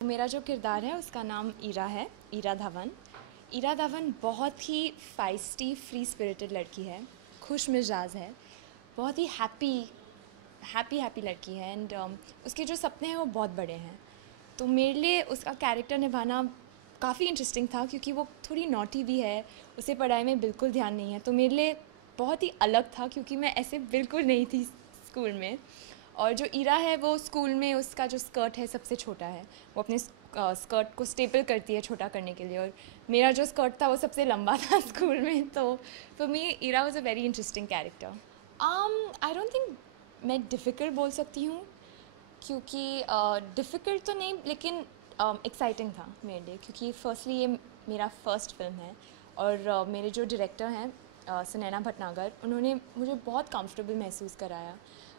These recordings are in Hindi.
मेरा जो किरदार है उसका नाम ईरा है, ईरा धवन। ईरा धवन बहुत ही फाइस्टी, फ्री स्पिरिटेड लड़की है, खुश मिजाज है, बहुत ही हैप्पी लड़की है एंड उसके जो सपने हैं वो बहुत बड़े हैं। तो मेरे लिए उसका कैरेक्टर निभाना काफ़ी इंटरेस्टिंग था क्योंकि वो थोड़ी नॉटी भी है, उसे पढ़ाई में बिल्कुल ध्यान नहीं है। तो मेरे लिए बहुत ही अलग था क्योंकि मैं ऐसे बिल्कुल नहीं थी स्कूल में। और जो ईरा है वो स्कूल में उसका जो स्कर्ट है सबसे छोटा है, वो अपने स्कर्ट को स्टेपल करती है छोटा करने के लिए, और मेरा जो स्कर्ट था वो सबसे लंबा था स्कूल में। तो for me Ira was a very interesting character. I don't think मैं डिफ़िकल्ट बोल सकती हूँ क्योंकि डिफ़िकल्ट तो नहीं, लेकिन एक्साइटिंग था मेरे लिए क्योंकि फर्स्टली ये मेरा फर्स्ट फिल्म है और मेरे जो डायरेक्टर हैं सुनैना भटनागर, उन्होंने मुझे बहुत कंफर्टेबल महसूस कराया।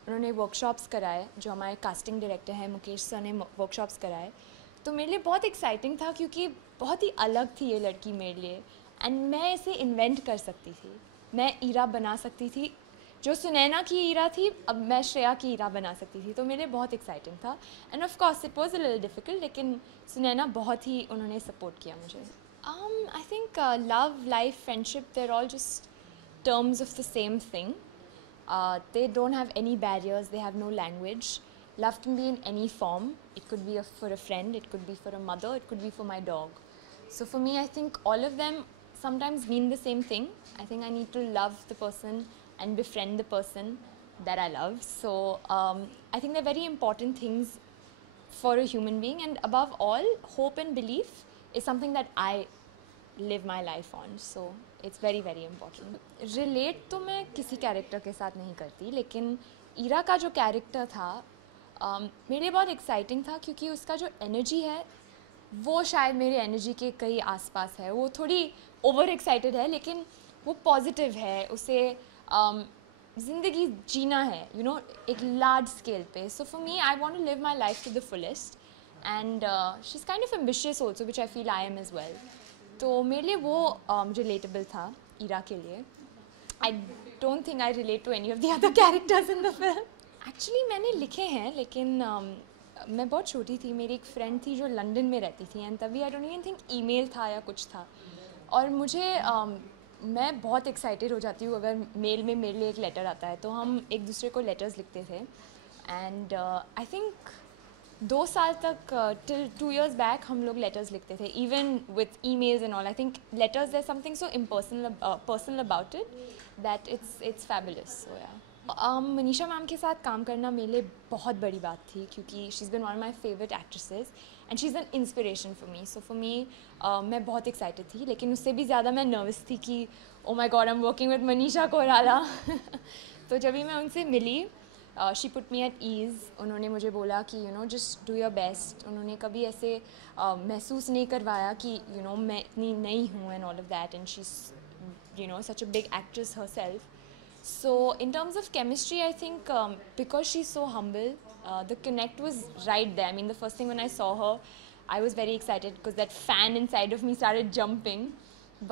उन्होंने वर्कशॉप्स कराए, जो हमारे कास्टिंग डायरेक्टर हैं मुकेश सर ने वर्कशॉप्स कराए। तो मेरे लिए बहुत एक्साइटिंग था क्योंकि बहुत ही अलग थी ये लड़की मेरे लिए एंड मैं इसे इन्वेंट कर सकती थी, मैं ईरा बना सकती थी। जो सुनैना की ईरा थी अब मैं श्रेया की ईरा बना सकती थी, तो मेरे लिए बहुत एक्साइटिंग था end of course it was a little difficult, लेकिन सुनैना बहुत ही उन्होंने सपोर्ट किया मुझे। I think love, life, friendship, there all just terms of the same thing. They don't have any barriers, they have no language. Love can be in any form. It could be for a friend, it could be for a mother, it could be for my dog. So for me, I think all of them sometimes mean the same thing. I think I need to love the person and befriend the person that I love. So I think they're very important things for a human being, and above all, hope and belief is something that I live my life on, so it's very very important. Relate तो मैं किसी कैरेक्टर के साथ नहीं करती, लेकिन ईरा का जो कैरेक्टर था मेरे लिए बहुत एक्साइटिंग था क्योंकि उसका जो एनर्जी है वो शायद मेरे एनर्जी के कई आसपास है। वो थोड़ी ओवर एक्साइटेड है लेकिन वो पॉजिटिव है, उसे ज़िंदगी जीना है, यू नो, एक लार्ज स्केल पे। So for me I want to live my life to the fullest and she is kind of ambitious also, which I feel I am as well. तो मेरे लिए वो रिलेटेबल था ईरा के लिए। I don't think I relate to any of the other characters in the film. Actually मैंने लिखे हैं लेकिन मैं बहुत छोटी थी, मेरी एक फ्रेंड थी जो लंदन में रहती थी एंड तभी I don't even think email था या कुछ था, और मुझे मैं बहुत एक्साइटेड हो जाती हूँ अगर मेल में मेरे लिए एक लेटर आता है। तो हम एक दूसरे को लेटर्स लिखते थे एंड आई थिंक 2 साल तक टिल 2 years बैक हम लोग लेटर्स लिखते थे, even with emails and all. I think letters there something so impersonal personal about it that it's fabulous. So yeah Manisha ma'am के साथ काम करना मेरे लिए बहुत बड़ी बात थी क्योंकि she is been one of my favourite actresses and she is an inspiration for me. So for मी मैं बहुत एक्साइटेड थी, लेकिन उससे भी ज़्यादा मैं नर्वस थी कि oh my God I am working with Manisha Koirala. तो जब भी मैं उनसे मिली, she put me at ease. उन्होंने मुझे बोला कि you know just do your best. उन्होंने कभी ऐसे महसूस नहीं करवाया कि यू नो मैं इतनी नई हूँ and all of that, and she is you know such a big actress हर सेल्फ. So in terms of chemistry, I think because she's so humble, the connect was right there. I mean, the first thing when I saw her, I was very excited because that fan inside of me started jumping.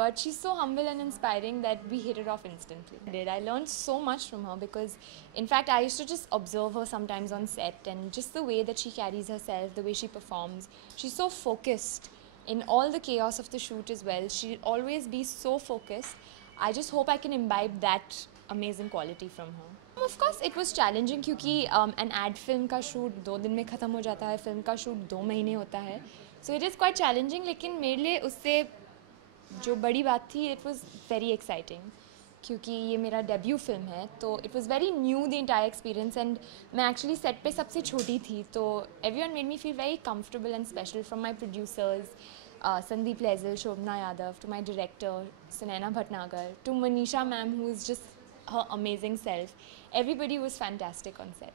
But she's so humble and inspiring that we hit it off instantly. I learned so much from her because, in fact, I used to just observe her sometimes on set and just the way that she carries herself, the way she performs. She's so focused in all the chaos of the shoot as well. She'll always be so focused. I just hope I can imbibe that amazing quality from her. Of course it was challenging क्योंकि an ad film का शूट 2 दिन में ख़त्म हो जाता है, फिल्म का शूट 2 महीने होता है, so it is quite challenging. लेकिन मेरे लिए उससे जो बड़ी बात थी, it was very exciting क्योंकि ये मेरा डेब्यू फिल्म है, तो it was very new the entire experience and मैं actually set पे सबसे छोटी थी, तो everyone made me feel very comfortable and special, from my producers Sandeep Lezel, Shobna Yadav, to my director Sunaina Bhatnagar, to Manisha ma'am who is just her amazing self. Everybody was fantastic on set.